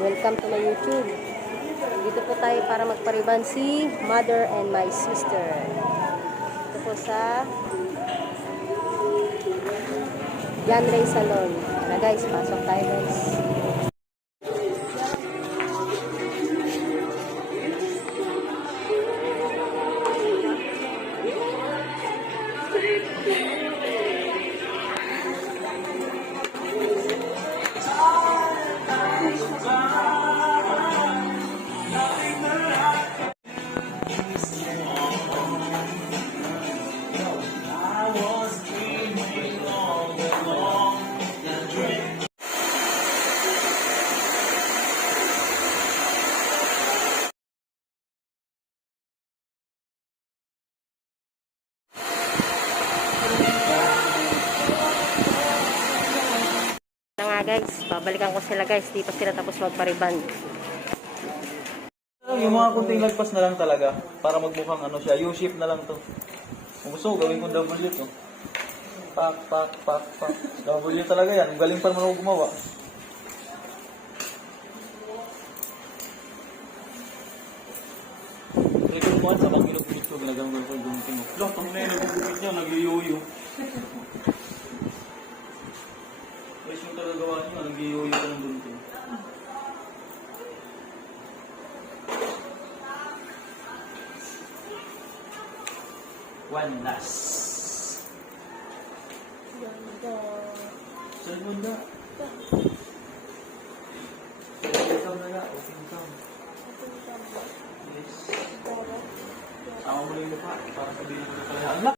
Welcome to my YouTube. Dito po tayo para magpariban si mother and my sister. Ito po sa John Ray Salon. Tara guys, pasok tayo guys. Guys, babalikan ko sila guys, di pa sila tapos magpariban. Yung mga kunting lagpas na lang talaga para magmukhang ano siya, U-shape na lang to. Kung gusto, gawin ko W to. Pak, pak, pak, pak. W talaga yan. Galing pa naman ako gumawa. Klikon mo sa mga ginugupit ko, ginagawin ko yung gunting mo. Loh, pang na yung nagugupit niya, nag-yoyo. Guys, yung tagagawa niya, nag-yoyo ka ng gunting. One last. Saan bunda? Open na nga, open cam. Yes. Sama mo lang yung mukha para sabihin ko na pala.